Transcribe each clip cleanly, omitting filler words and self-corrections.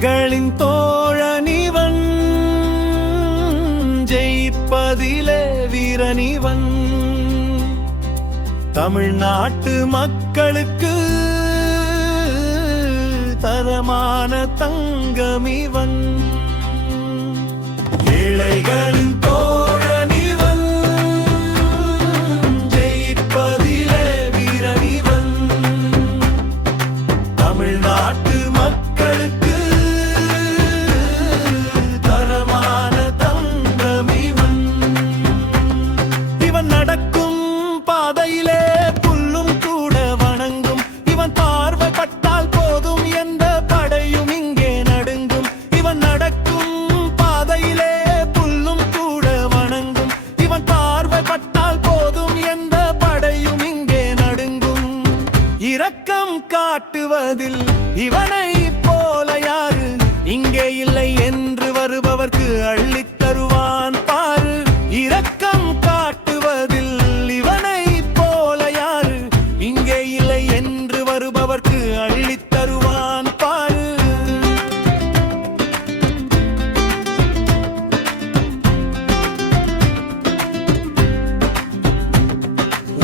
ஏழைகளின் தோழனிவன், ஜெயிப்பதிலே வீரனிவன். தமிழ்நாட்டு மக்களுக்கு தரமான தங்கமிவன். ஏழைகளின் தோழனிவன், ஜெயிப்பதிலே வீரனிவன். தமிழ்நாட்டு மக்களுக்கு தரமான தங்கமிவன். இவன் நடக்கும் பாதையிலே புல்லும் கூட வணங்கும். இவன் பார்வைப்பட்டால் போதும் எந்த படையும் இங்கே நடுங்கும். இவன் நடக்கும் பாதையிலே புல்லும் கூட வணங்கும். இவன் பார்வைப்பட்டால் போதும் எந்த படையும் இங்கே நடுங்கும். இரக்கம் காட்டுவதில் இவனை போல யாரு இங்கே இல்லை என்று வருபவர்க்கு அள்ளித் தருவான் பாரு. இரக்கம் காட்டுவதில் இவனை போல யாரு இங்கே இல்லை என்று வருபவர்க்கு அள்ளித் தருவான் பாரு.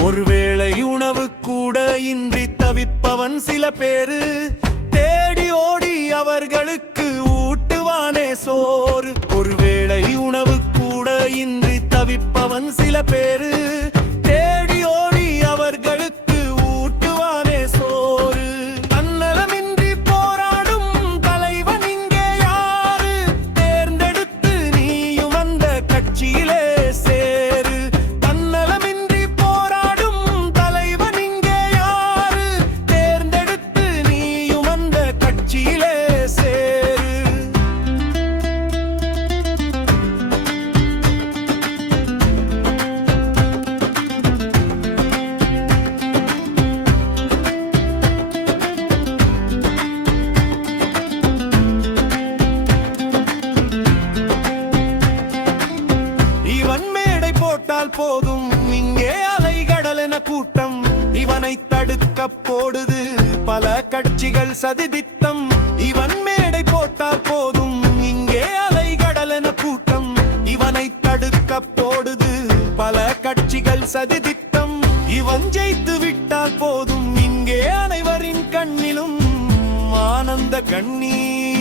ஒருவேளை உணவு கூட இன்றி தவிப்பவன் சில பேரு, தேடி ஓடி அவர்களுக்கு ஊட்டுவானே சோறு. ஒருவேளை உணவு கூட இன்றி தவிப்பவன் சில பேரு, தேடி ஓடி அவர்களுக்கு ஊட்டுவானே சோறு. தன்னலமின்றி போராடும் தலைவன் இங்கே யாரு, தேர்ந்தெடுத்து நீயும் அந்த கட்சியிலே சேரு. தன்னலமின்றி போராடும் தலைவன் இங்கே யாரு, தேர்ந்தெடுத்து நீயும் அந்த கட்சியிலே சேரு. இவன் மேடை போட்டால் போதும் இங்கே அலைகடல் என கூட்டம். இவனை தடுக்க போடுது பல கட்சிகள் சதிதிட்டம். இவன் மேடை போட்டால் போதும் இங்கே அலைகடல் என கூட்டம். இவனை தடுக்க போடுது பல கட்சிகள் சதிதிட்டம். இவன் ஜெயித்து விட்டால் போதும் இங்கே அனைவரின் கண்ணிலும் ஆனந்த கண்ணீர்.